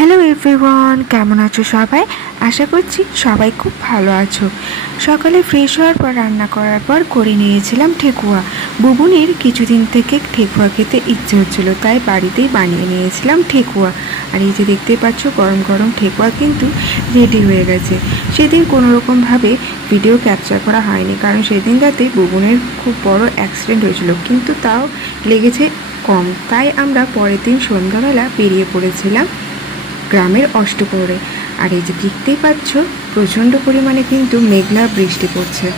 Hello everyone, কেমন আছো সবাই? আশা করছি সবাই খুব ভালো আছো। সকালে ফ্রেশ হওয়ার পর রান্না করার পর করে নিয়েছিলাম ঠেকুয়া। বুবুনির কিছুদিন থেকে ঠেকুয়া খেতে ইচ্ছে হচ্ছিলো, তাই বাড়িতেই বানিয়ে নিয়েছিলাম ঠেকুয়া। আর এই যে দেখতে পাচ্ছ, গরম গরম ঠেকুয়া কিন্তু রেডি হয়ে গেছে। সেদিন কোনোরকমভাবে ভিডিও ক্যাপচার করা হয়নি, কারণ সেদিন রাতে বুবুনের খুব বড় অ্যাক্সিডেন্ট হয়েছিল, কিন্তু তাও লেগেছে কম। তাই আমরা পরের দিন সন্ধ্যাবেলা বেরিয়ে পড়েছিলাম গ্রামের অষ্টপ্রহরে। আর এই যে দেখতেই পাচ্ছ, প্রচণ্ড পরিমাণে কিন্তু মেঘলা বৃষ্টি পড়ছে।